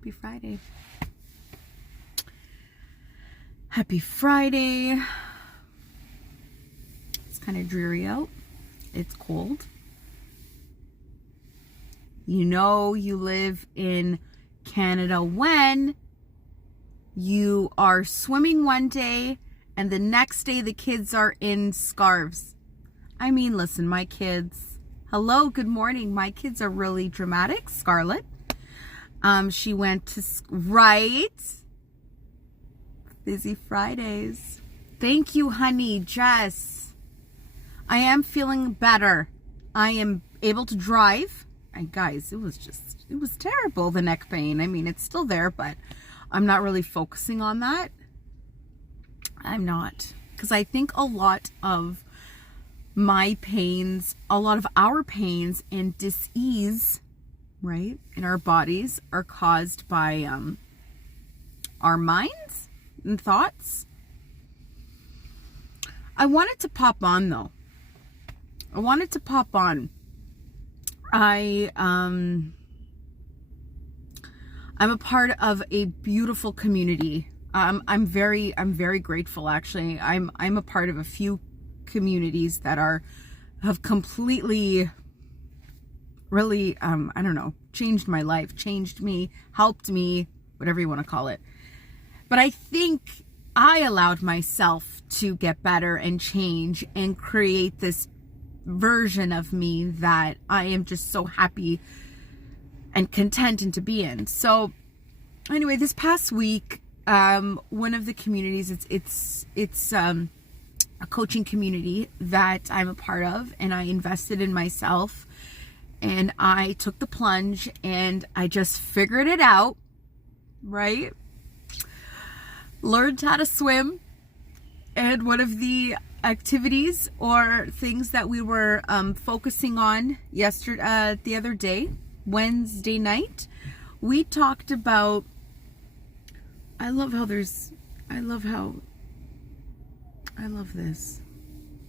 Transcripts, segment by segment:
Happy Friday. Happy Friday. It's kind of dreary out. It's cold. You know you live in Canada when you are swimming one day and the next day the kids are in scarves. I mean, listen, my kids, hello, good morning. My kids are really dramatic. Scarlett. She went to, right? Busy Fridays. Thank you, honey. Jess. I am feeling better. I am able to drive. And guys, it was terrible, the neck pain. I mean, it's still there, but I'm not really focusing on that. I'm not. Because I think a lot of my pains, a lot of our pains and dis-ease, right, in our bodies are caused by our minds and thoughts. I wanted to pop on though. I'm a part of a beautiful community. I'm very grateful actually. I'm a part of a few communities that have completely really, I don't know, changed my life, changed me, helped me, whatever you want to call it. But I think I allowed myself to get better and change and create this version of me that I am just so happy and content and to be in. So anyway, this past week, one of the communities, it's a coaching community that I'm a part of, and I invested in myself. And I took the plunge and I just figured it out, right? Learned how to swim. And one of the activities or things that we were focusing on the other day, Wednesday night, we talked about, I love this.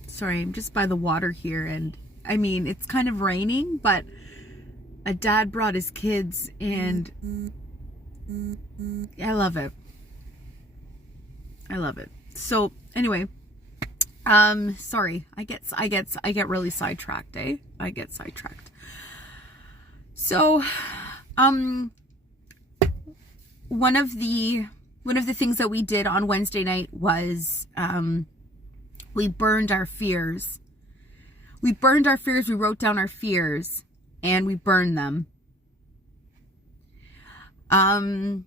Sorry, I'm just by the water here, and I mean, it's kind of raining, but a dad brought his kids and I love it. So anyway, sorry, I get really sidetracked, I get sidetracked. So, one of the things that we did on Wednesday night was, we burned our fears. We wrote down our fears and we burned them. And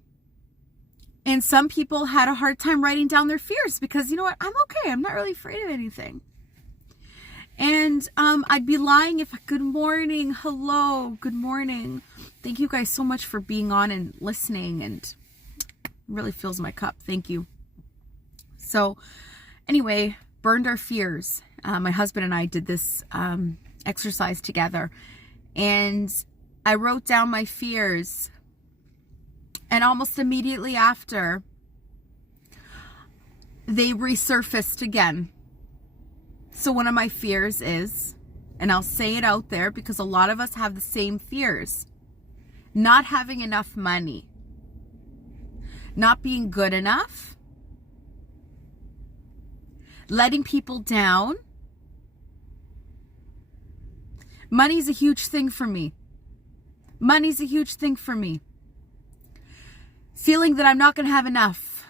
some people had a hard time writing down their fears because, you know what, I'm okay. I'm not really afraid of anything. And I'd be lying if, good morning, hello, good morning. Thank you guys so much for being on and listening, and it really fills my cup. Thank you. So anyway, burned our fears. My husband and I did this exercise together, and I wrote down my fears, and almost immediately after, they resurfaced again. So one of my fears is, and I'll say it out there because a lot of us have the same fears: not having enough money, not being good enough, letting people down. Money's a huge thing for me. Feeling that I'm not going to have enough.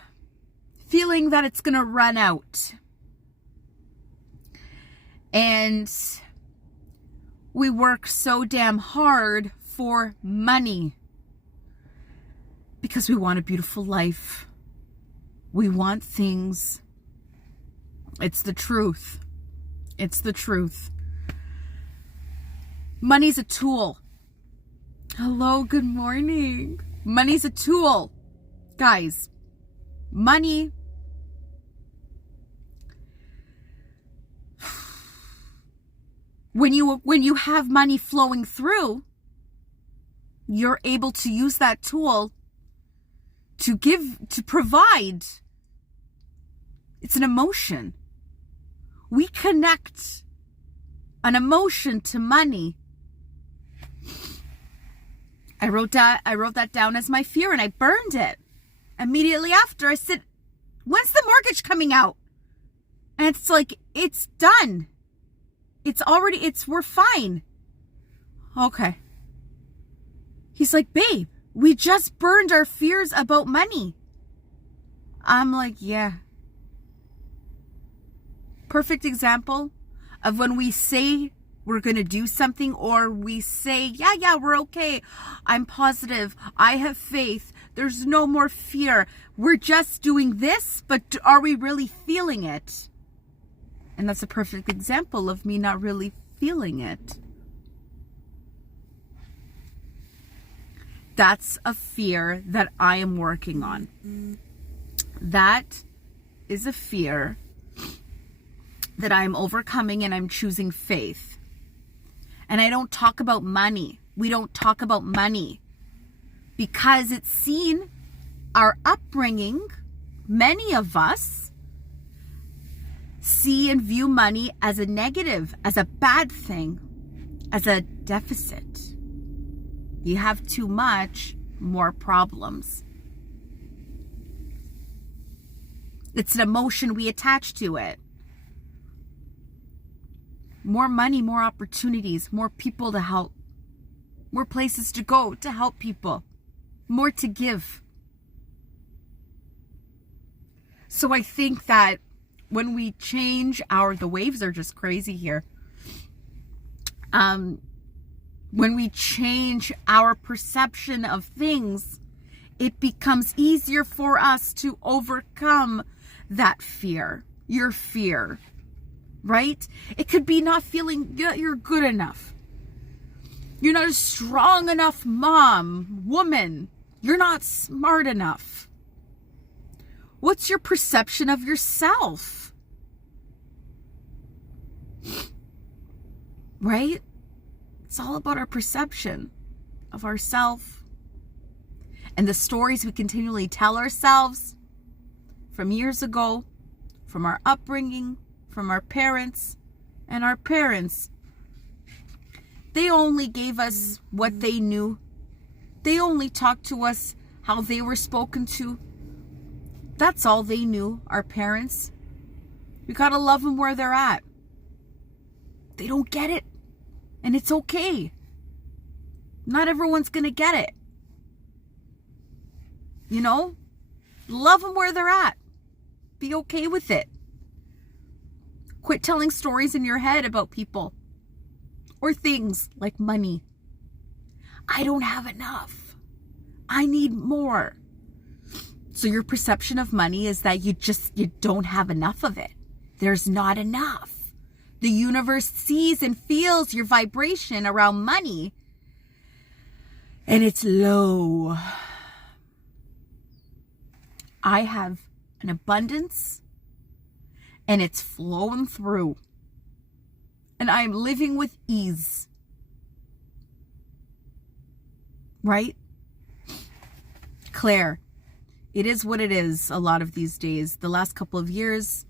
Feeling that it's going to run out. And we work so damn hard for money because we want a beautiful life. We want things. It's the truth. Money's a tool. Hello, good morning. Money's a tool. Guys, money. When you have money flowing through, you're able to use that tool to provide. It's an emotion. We connect an emotion to money. I wrote that down as my fear, and I burned it. Immediately after, I said, when's the mortgage coming out? And it's like, it's done. We're fine. Okay. He's like, babe, we just burned our fears about money. I'm like, yeah. Perfect example of when we say we're going to do something, or we say, yeah, we're okay. I'm positive. I have faith. There's no more fear. We're just doing this, but are we really feeling it? And that's a perfect example of me not really feeling it. That's a fear that I am working on. That is a fear that I'm overcoming, and I'm choosing faith. And I don't talk about money. We don't talk about money because it's seen, our upbringing, many of us see and view money as a negative, as a bad thing, as a deficit. You have too much, more problems. It's an emotion we attach to it. More money, more opportunities, more people to help, more places to go to help people, more to give. So I think that when we change the waves are just crazy here. When we change our perception of things, it becomes easier for us to overcome that fear, your fear, right? It could be not feeling you're good enough. You're not a strong enough mom, woman. You're not smart enough. What's your perception of yourself? Right? It's all about our perception of ourself and the stories we continually tell ourselves from years ago, from our upbringing, from our parents and our parents. They only gave us what they knew. They only talked to us how they were spoken to. That's all they knew, our parents. We gotta love them where they're at. They don't get it. And it's okay. Not everyone's going to get it. You know? Love them where they're at. Be okay with it. Quit telling stories in your head about people or things like money. I don't have enough. I need more. So your perception of money is that you don't have enough of it. There's not enough. The universe sees and feels your vibration around money, and it's low. I have an abundance, and it's flowing through, and I'm living with ease. Right? Claire, it is what it is a lot of these days. The last couple of years,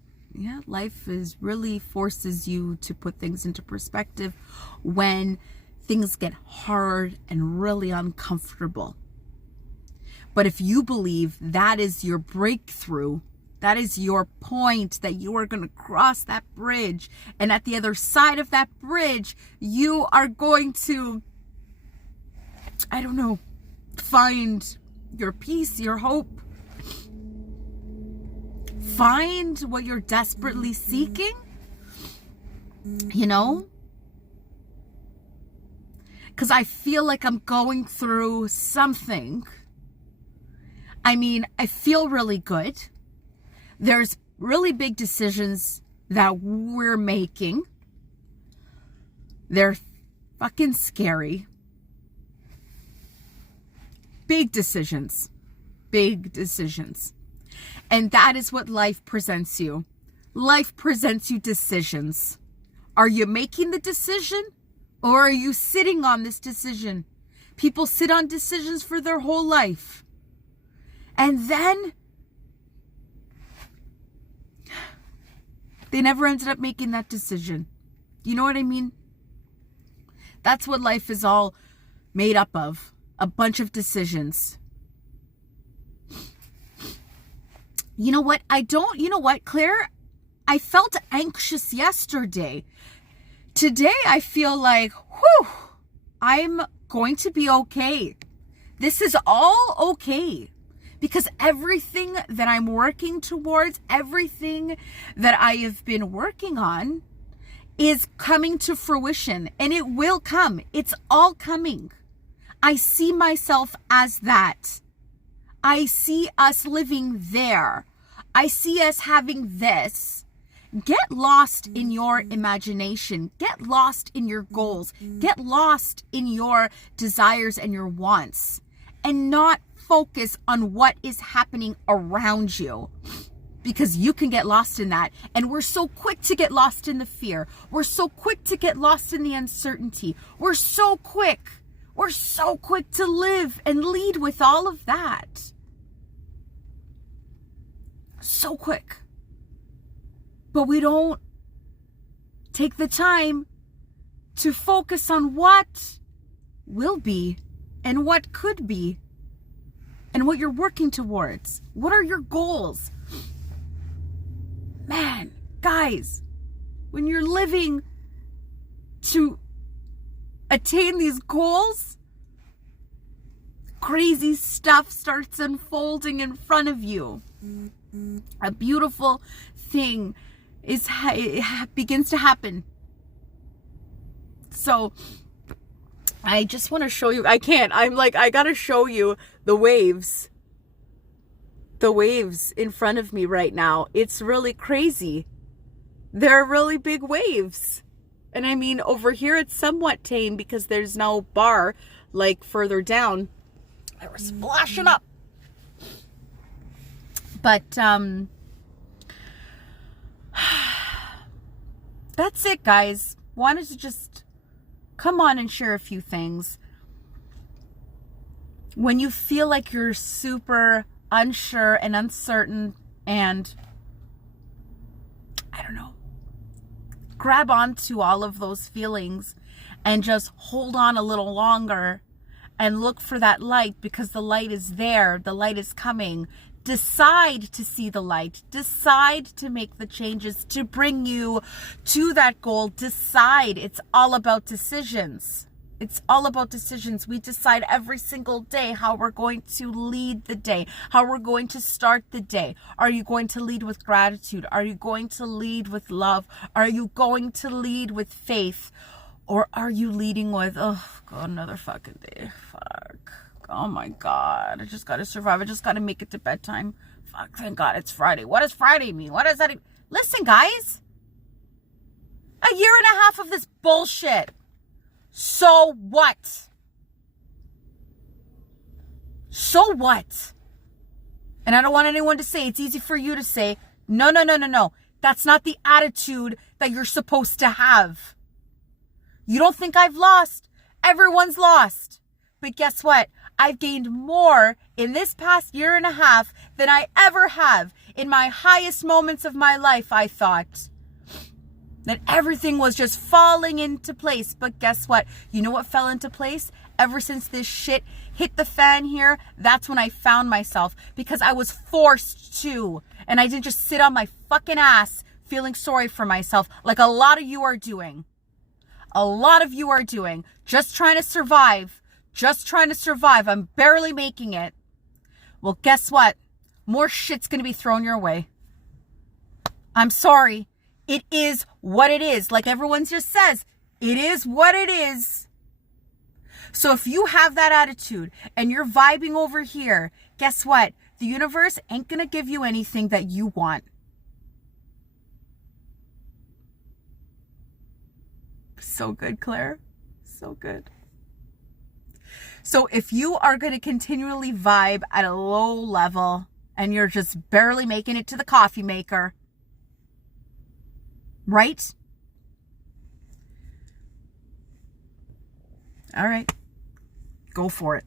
life really forces you to put things into perspective when things get hard and really uncomfortable. But if you believe that is your breakthrough, that is your point, that you are going to cross that bridge, and at the other side of that bridge, you are going to, find your peace, your hope, find what you're desperately seeking, because I feel like I'm going through something. I feel really good. There's really big decisions that we're making. They're fucking scary. Big decisions. And that is what life presents you. Life presents you decisions. Are you making the decision, or are you sitting on this decision? People sit on decisions for their whole life. And then they never ended up making that decision. You know what I mean? That's what life is all made up of a bunch of decisions. You know what? Claire, I felt anxious yesterday. Today, I feel like, whew, I'm going to be okay. This is all okay. Because everything that I'm working towards, everything that I have been working on is coming to fruition. And it will come. It's all coming. I see myself as that. I see us living there. I see us having this. Get lost in your imagination. Get lost in your goals. Get lost in your desires and your wants. And not focus on what is happening around you. Because you can get lost in that. And we're so quick to get lost in the fear. We're so quick to get lost in the uncertainty. We're so quick to live and lead with all of that. So quick. But we don't take the time to focus on what will be and what could be and what you're working towards. What are your goals? Man, guys, when you're living to attain these goals, crazy stuff starts unfolding in front of you. A beautiful thing begins to happen. So I just want to show you. I gotta show you the waves. The waves in front of me right now. It's really crazy. They're really big waves. And I mean, over here it's somewhat tame because there's no bar like further down. They were splashing up. But that's it, guys. Wanted to just come on and share a few things. When you feel like you're super unsure and uncertain and, I don't know, grab onto all of those feelings and just hold on a little longer and look for that light, because the light is there. The light is coming. Decide to see the light. Decide to make the changes to bring you to that goal. Decide. It's all about decisions. It's all about decisions. We decide every single day how we're going to lead the day, how we're going to start the day. Are you going to lead with gratitude? Are you going to lead with love? Are you going to lead with faith? Or are you leading with, oh, God, another fucking day. Fuck. Oh my God. I just got to survive. I just got to make it to bedtime. Fuck. Thank God it's Friday. What does Friday mean? What does that even? Listen, guys. A year and a half of this bullshit. So what? So what? And I don't want anyone to say, it's easy for you to say, no. That's not the attitude that you're supposed to have. You don't think I've lost? Everyone's lost. But guess what? I've gained more in this past year and a half than I ever have in my highest moments of my life. I thought that everything was just falling into place. But guess what? You know what fell into place? Ever since this shit hit the fan here, that's when I found myself, because I was forced to. And I didn't just sit on my fucking ass feeling sorry for myself like a lot of you are doing. A lot of you are doing. Just trying to survive. Just trying to survive. I'm barely making it. Well, guess what? More shit's going to be thrown your way. I'm sorry. It is what it is. Like everyone just says, it is what it is. So if you have that attitude and you're vibing over here, guess what? The universe ain't going to give you anything that you want. So good, Claire. So good. So if you are going to continually vibe at a low level and you're just barely making it to the coffee maker, right? All right. Go for it.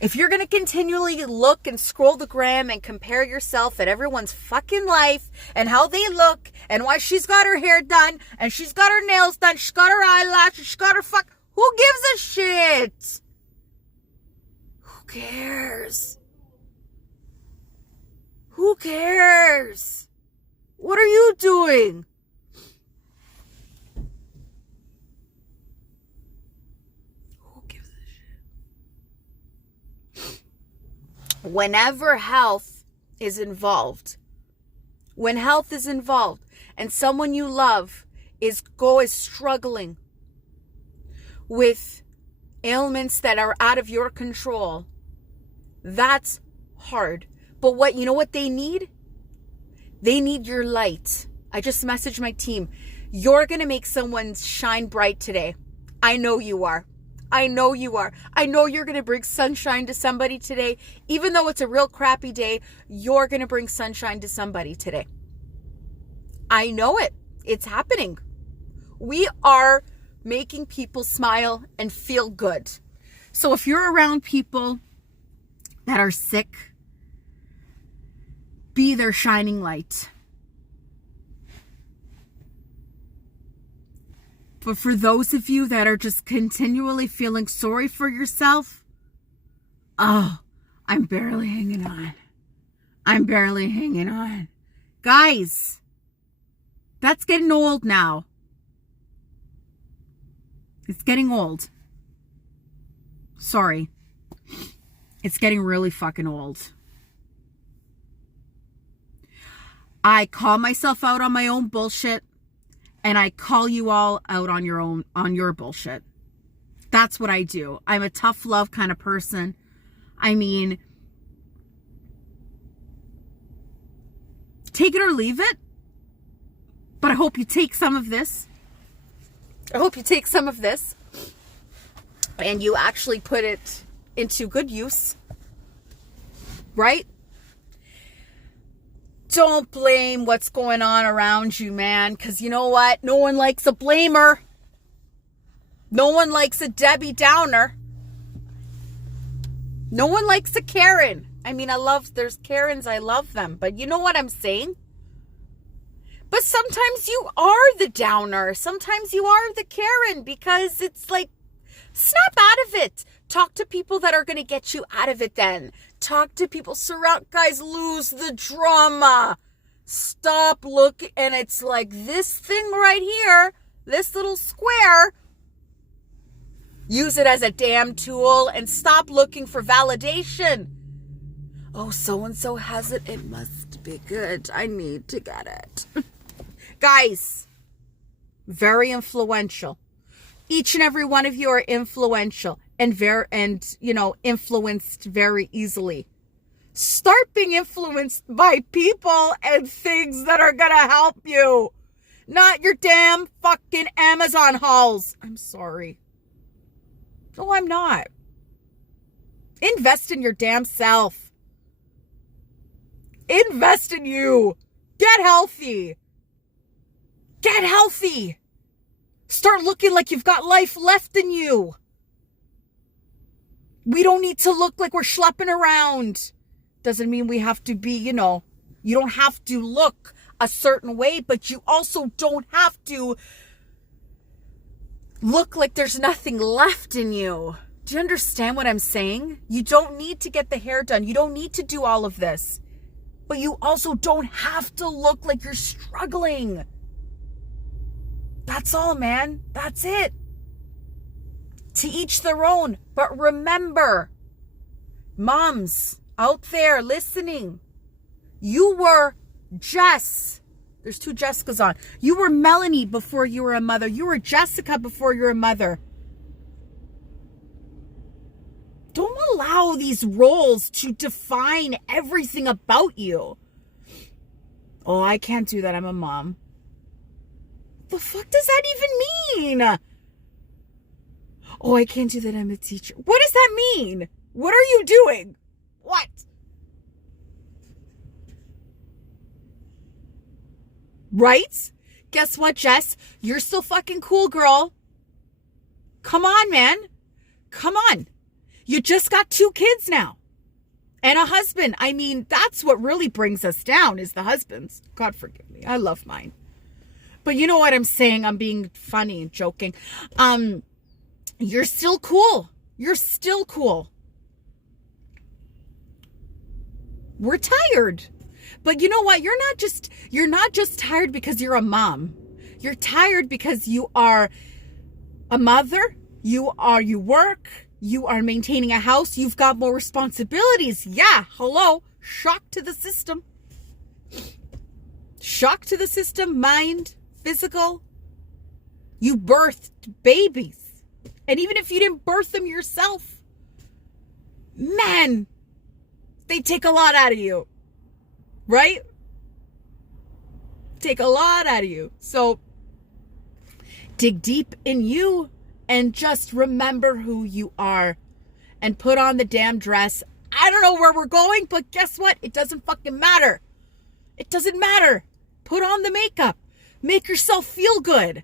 If you're going to continually look and scroll the gram and compare yourself at everyone's fucking life and how they look and why she's got her hair done and she's got her nails done, she's got her eyelashes, she's got her who gives a shit? cares? Who cares? What are you doing? Who gives a shit? Whenever health is involved, when health is involved and someone you love is struggling with ailments that are out of your control, that's hard. But you know what they need? They need your light. I just messaged my team. You're going to make someone shine bright today. I know you are. I know you are. I know you're going to bring sunshine to somebody today. Even though it's a real crappy day, you're going to bring sunshine to somebody today. I know it. It's happening. We are making people smile and feel good. So if you're around people that are sick, be their shining light. But for those of you that are just continually feeling sorry for yourself, oh, I'm barely hanging on. I'm barely hanging on. Guys, that's getting old now. It's getting old. Sorry. It's getting really fucking old. I call myself out on my own bullshit, and I call you all out on your bullshit. That's what I do. I'm a tough love kind of person. I mean, take it or leave it. But I hope you take some of this. I hope you take some of this and you actually put it into good use. Right? Don't blame what's going on around you, man. Because you know what? No one likes a blamer. No one likes a Debbie Downer. No one likes a Karen. I mean, there's Karens, I love them. But you know what I'm saying? But sometimes you are the downer. Sometimes you are the Karen, because it's like, snap out of it. Talk to people that are going to get you out of it then. Talk to people. Guys, lose the drama. Stop looking. And it's like this thing right here, this little square. Use it as a damn tool and stop looking for validation. Oh, so-and-so has it. It must be good. I need to get it. Guys, very influential. Each and every one of you are influential and influenced very easily. Start being influenced by people and things that are going to help you. Not your damn fucking Amazon hauls. I'm sorry. No, I'm not. Invest in your damn self. Invest in you. Get healthy. Get healthy. Start looking like you've got life left in you. We don't need to look like we're schlepping around. Doesn't mean we have to be, you don't have to look a certain way, but you also don't have to look like there's nothing left in you. Do you understand what I'm saying? You don't need to get the hair done. You don't need to do all of this. But you also don't have to look like you're struggling. That's all, man. That's it. To each their own. But remember, moms out there listening, you were Jess. There's two Jessicas on. You were Melanie before you were a mother. You were Jessica before you were a mother. Don't allow these roles to define everything about you. Oh, I can't do that. I'm a mom. The fuck does that even mean? Oh, I can't do that. I'm a teacher. What does that mean? What are you doing? What? Right? Guess what, Jess? You're still fucking cool, girl. Come on, man. Come on. You just got 2 kids now. And a husband. I mean, that's what really brings us down is the husbands. God forgive me. I love mine. But you know what I'm saying? I'm being funny and joking. You're still cool. You're still cool. We're tired. But you know what? You're not just tired because you're a mom. You're tired because you are a mother, you work, you are maintaining a house, you've got more responsibilities. Yeah, hello. Shock to the system. Shock to the system, mind, physical. You birthed babies. And even if you didn't birth them yourself, man, they take a lot out of you. Right? Take a lot out of you. So dig deep in you and just remember who you are and put on the damn dress. I don't know where we're going, but guess what? It doesn't fucking matter. It doesn't matter. Put on the makeup. Make yourself feel good.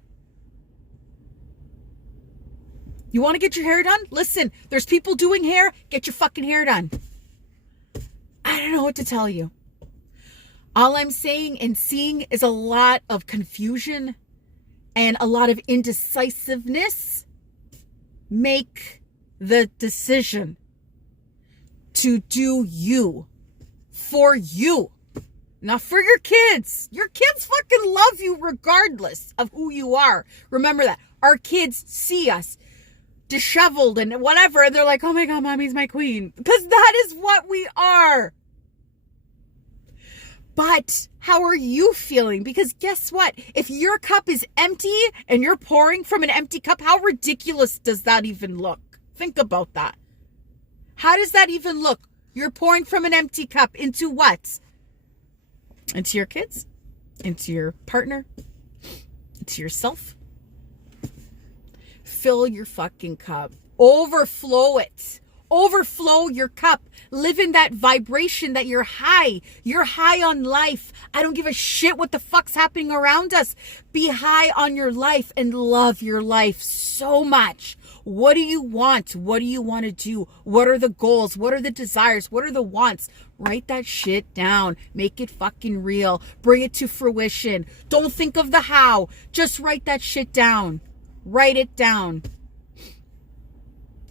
You want to get your hair done? Listen, there's people doing hair. Get your fucking hair done. I don't know what to tell you. All I'm saying and seeing is a lot of confusion and a lot of indecisiveness. Make the decision to do you, for you, not for your kids. Your kids fucking love you regardless of who you are. Remember that. Our kids see us disheveled and whatever, and they're like, oh my God, mommy's my queen. Because that is what we are. But how are you feeling? Because guess what? If your cup is empty and you're pouring from an empty cup, how ridiculous does that even look? Think about that. How does that even look? You're pouring from an empty cup into what? Into your kids? Into your partner? Into yourself? Fill your fucking cup. Overflow it. Overflow your cup. Live in that vibration that you're high. You're high on life. I don't give a shit what the fuck's happening around us. Be high on your life and love your life so much. What do you want? What do you want to do? What are the goals? What are the desires? What are the wants? Write that shit down. Make it fucking real. Bring it to fruition. Don't think of the how. Just write that shit down. Write it down.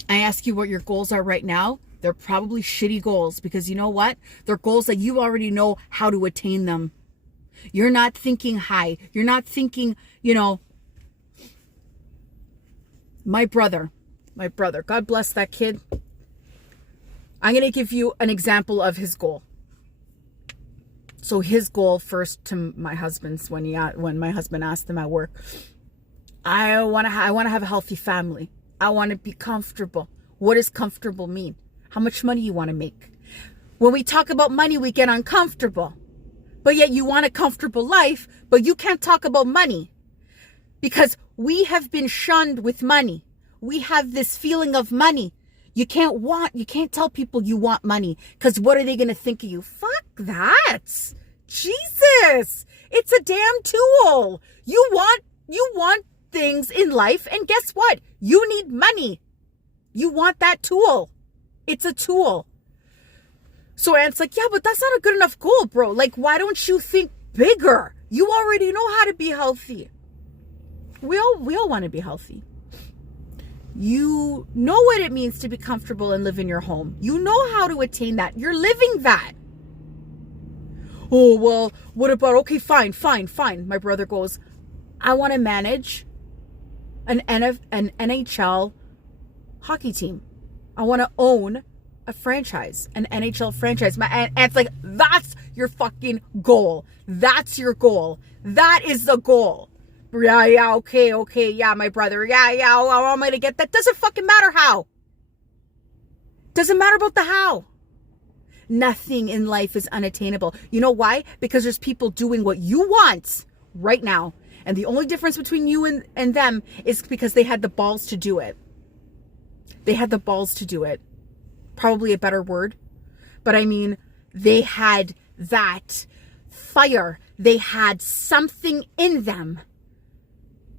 I ask you what your goals are right now. They're probably shitty goals because you know what? They're goals that you already know how to attain them. You're not thinking high. You're not thinking, my brother, God bless that kid. I'm going to give you an example of his goal. So his goal first to my husband's when my husband asked him at work, I want to have a healthy family. I want to be comfortable. What does comfortable mean? How much money you want to make? When we talk about money, we get uncomfortable. But yet you want a comfortable life, but you can't talk about money. Because we have been shunned with money. We have this feeling of money. You can't tell people you want money. Because what are they going to think of you? Fuck that. Jesus. It's a damn tool. You want things in life, and guess what? You need money. You want that tool. It's a tool. So Ant's like, yeah, but that's not a good enough goal, bro. Like, why don't you think bigger? You already know how to be healthy. We all want to be healthy. You know what it means to be comfortable and live in your home. You know how to attain that. You're living that. Oh, well, what about, okay, fine. My brother goes, I want to manage an NHL hockey team. I want to own a franchise, an NHL franchise. And it's like, that's your fucking goal. That's your goal. That is the goal. Yeah, okay, yeah, my brother. Yeah, I'm going to get that. Doesn't fucking matter how. Doesn't matter about the how. Nothing in life is unattainable. You know why? Because there's people doing what you want right now. And the only difference between you and them is because they had the balls to do it. They had the balls to do it. Probably a better word. But I mean, they had that fire. They had something in them.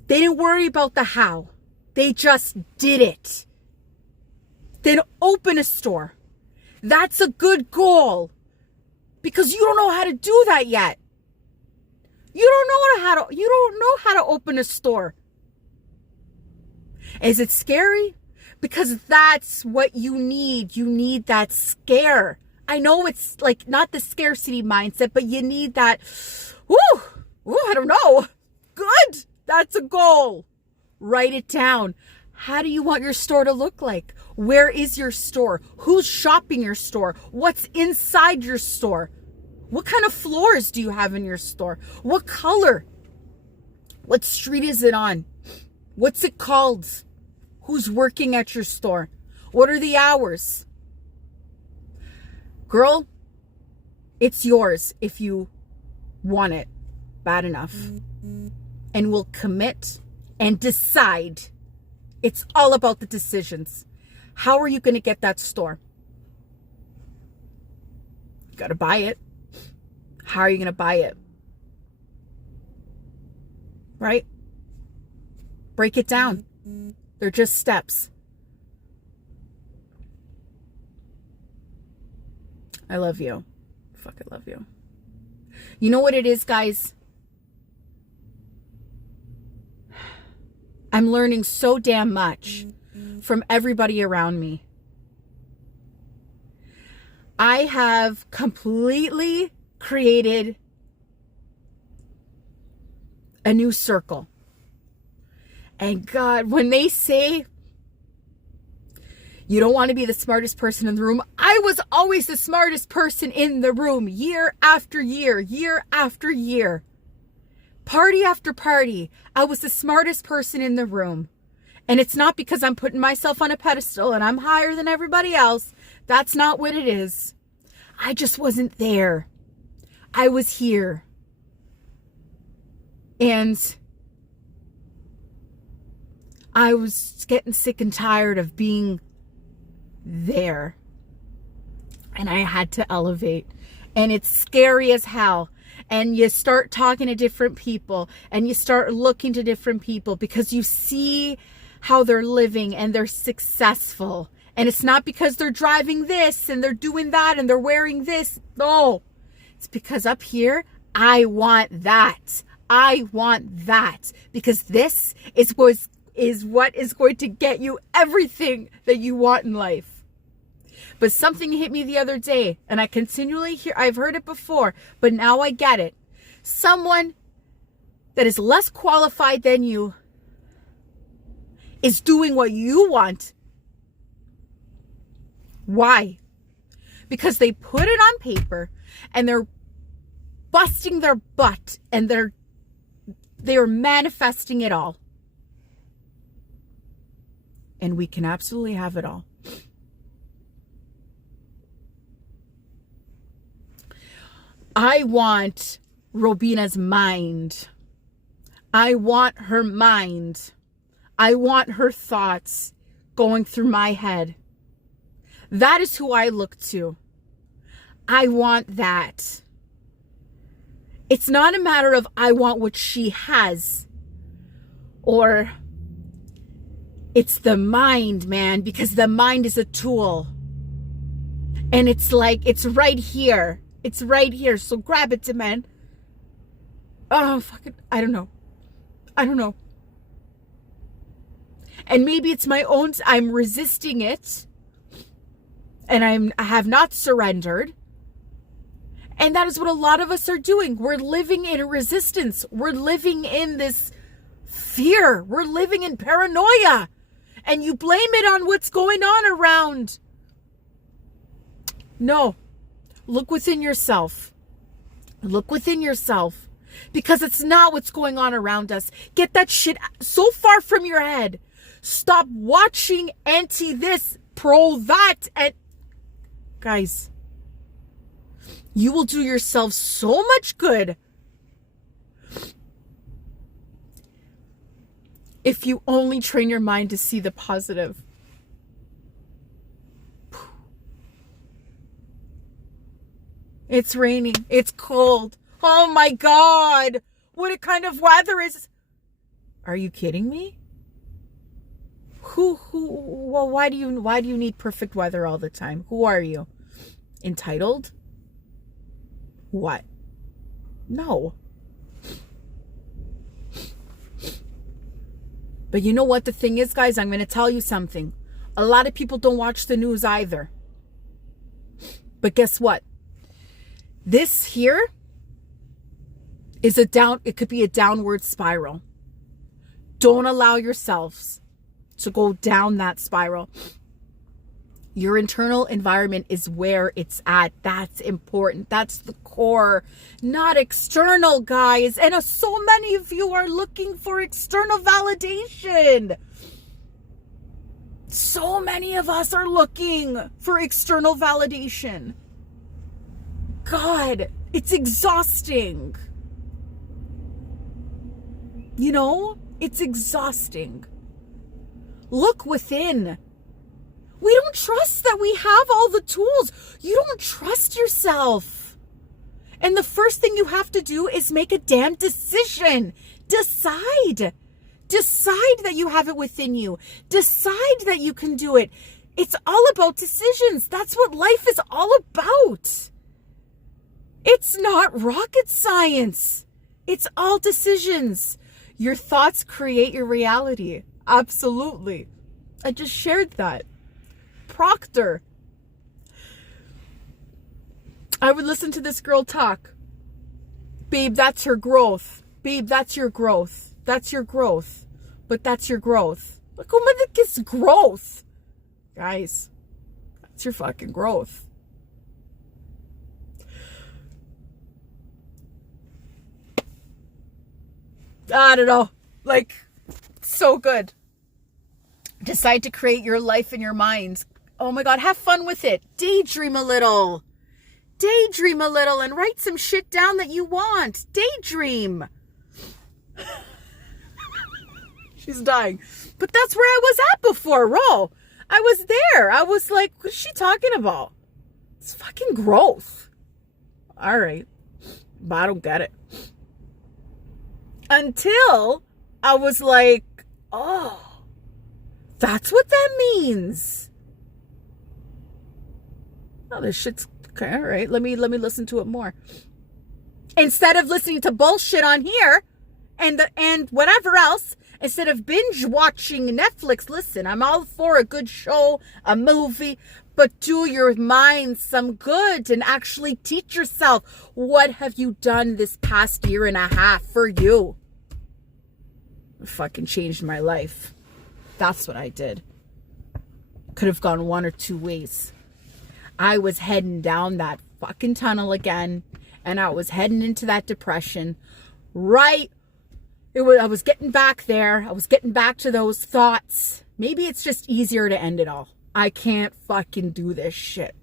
They didn't worry about the how. They just did it. Then open a store. That's a good goal. Because you don't know how to do that yet. You don't know how to open a store. Is it scary? Because that's what you need. You need that scare. I know it's like not the scarcity mindset, but you need that, I don't know. Good. That's a goal. Write it down. How do you want your store to look like? Where is your store? Who's shopping your store? What's inside your store? What kind of floors do you have in your store? What color? What street is it on? What's it called? Who's working at your store? What are the hours? Girl, it's yours if you want it bad enough. And we'll commit and decide. It's all about the decisions. How are you going to get that store? You got to buy it. How are you going to buy it? Right? Break it down. They're just steps. I love you. Fuck, I love you. You know what it is, guys? I'm learning so damn much from everybody around me. I have completely created a new circle. And God, when they say you don't want to be the smartest person in the room, I was always the smartest person in the room, year after year, year after year. Party after party, I was the smartest person in the room. And it's not because I'm putting myself on a pedestal and I'm higher than everybody else. That's not what it is. I just wasn't there. I was here. And I was getting sick and tired of being there. And I had to elevate. And it's scary as hell. And you start talking to different people and you start looking to different people because you see how they're living and they're successful. And it's not because they're driving this and they're doing that and they're wearing this. No, it's because up here, I want that. I want that because this is what is going to get you everything that you want in life. But something hit me the other day, and I continually hear, I've heard it before, but now I get it. Someone that is less qualified than you is doing what you want. Why? Because they put it on paper, and they're busting their butt, and they're manifesting it all. And we can absolutely have it all. I want Robina's mind. I want her mind. I want her thoughts going through my head. That is who I look to. I want that. It's not a matter of I want what she has. Or it's the mind, man, because the mind is a tool. And it's like, it's right here. It's right here. So grab it, man. Oh, fuck it. I don't know. And maybe it's my own, I'm resisting it. And I have not surrendered. And that is what a lot of us are doing. We're living in resistance. We're living in this fear. We're living in paranoia. And you blame it on what's going on around. No. Look within yourself. Look within yourself. Because it's not what's going on around us. Get that shit so far from your head. Stop watching anti this, pro that, and guys, you will do yourself so much good if you only train your mind to see the positive. It's raining. It's cold. Oh my God. What kind of weather is? Are you kidding me? Well, why do you need perfect weather all the time? Who are you? Entitled? What? No. But you know what the thing is, guys? I'm going to tell you something. A lot of people don't watch the news either. But guess what? This here is it could be a downward spiral. Don't allow yourselves to go down that spiral. Your internal environment is where it's at. That's important. That's the core, not external, guys. And so many of you are looking for external validation. So many of us are looking for external validation. God, it's exhausting. You know, it's exhausting. Look within. We don't trust that we have all the tools. You don't trust yourself. And the first thing you have to do is make a damn decision. Decide. Decide that you have it within you. Decide that you can do it. It's all about decisions. That's what life is all about. It's not rocket science. It's all decisions. Your thoughts create your reality. Absolutely. I just shared that. Proctor. I would listen to this girl talk. Babe, that's her growth. Babe, that's your growth. That's your growth. But that's your growth. Like, oh my, this growth. Guys, that's your fucking growth. I don't know. Like, so good. Decide to create your life in your mind. Oh my God, have fun with it. Daydream a little. Daydream a little and write some shit down that you want. Daydream. She's dying. But that's where I was at before, Ro. I was there. I was like, what is she talking about? It's fucking growth. All right. But I don't get it. Until I was like, oh, that's what that means. Oh, this shit's okay. All right. Let me listen to it more. Instead of listening to bullshit on here and whatever else, instead of binge watching Netflix, listen, I'm all for a good show, a movie, but do your mind some good and actually teach yourself, what have you done this past year and a half for you? It fucking changed my life. That's what I did. Could have gone one or two ways. I was heading down that fucking tunnel again, and I was heading into that depression. I was getting back there. I was getting back to those thoughts. Maybe it's just easier to end it all. I can't fucking do this shit.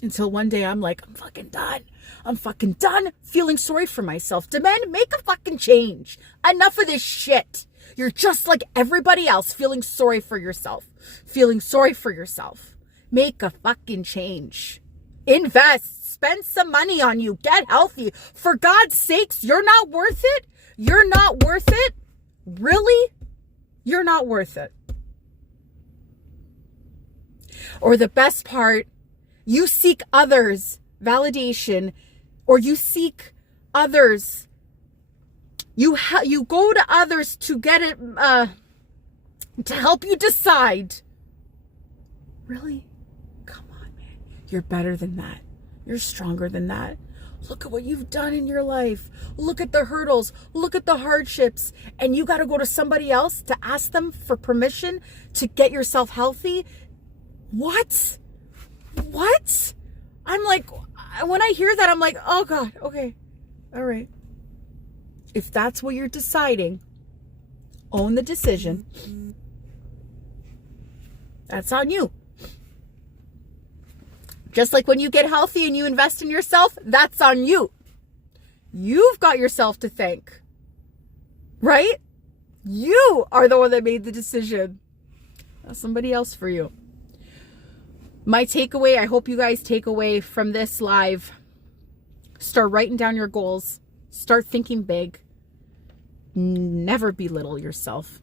Until one day I'm like, I'm fucking done. I'm fucking done feeling sorry for myself. Demand, make a fucking change. Enough of this shit. You're just like everybody else, feeling sorry for yourself. Feeling sorry for yourself. Make a fucking change. Invest. Spend some money on you. Get healthy. For God's sakes, you're not worth it? You're not worth it? Really? You're not worth it. Or the best part, you seek others' validation, or you seek others. You go to others to get it, to help you decide. Really? Come on, man. You're better than that. You're stronger than that. Look at what you've done in your life. Look at the hurdles. Look at the hardships. And you got to go to somebody else to ask them for permission to get yourself healthy? What? What? I'm like, when I hear that, I'm like, oh God, okay. All right. If that's what you're deciding, own the decision. That's on you. Just like when you get healthy and you invest in yourself, that's on you. You've got yourself to thank. Right? You are the one that made the decision. That's somebody else for you. My takeaway, I hope you guys take away from this live. Start writing down your goals. Start thinking big. Never belittle yourself.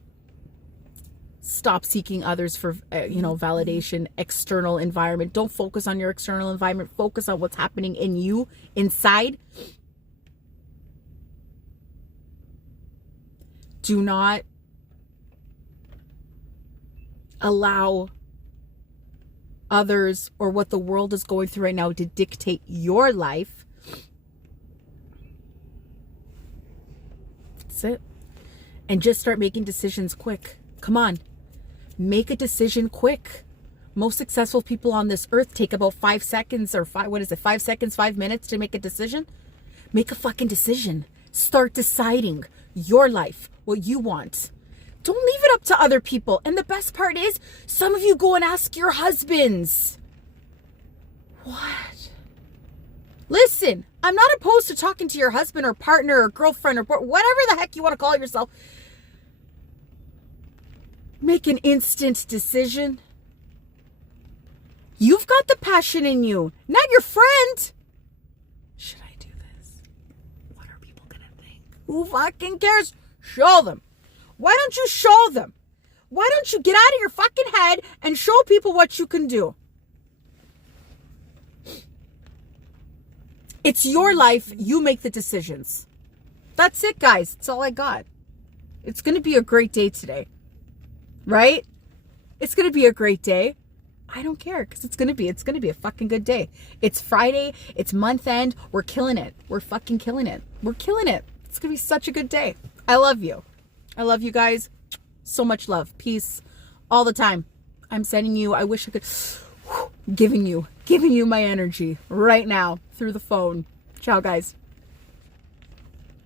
Stop seeking others for, validation, external environment. Don't focus on your external environment. Focus on what's happening in you, inside. Do not allow others or what the world is going through right now to dictate your life. That's it. And just start making decisions quick. Come on. Make a decision quick. Most successful people on this earth take about 5 seconds or 5 seconds, 5 minutes to make a decision. Make a fucking decision. Start deciding your life, what you want. Don't leave it up to other people. And the best part is, some of you go and ask your husbands. What? Listen, I'm not opposed to talking to your husband or partner or girlfriend or whatever the heck you want to call yourself. Make an instant decision. You've got the passion in you, not your friend. Should I do this? What are people gonna think? Who fucking cares? Show them. Why don't you show them? Why don't you get out of your fucking head and show people what you can do? It's your life. You make the decisions. That's it, guys. That's all I got. It's going to be a great day today. Right? It's going to be a great day. I don't care because it's going to be a fucking good day. It's Friday. It's month end. We're killing it. We're fucking killing it. We're killing it. It's going to be such a good day. I love you. I love you guys. So much love. Peace all the time. I'm sending you, I wish I could, giving you my energy right now through the phone. Ciao, guys.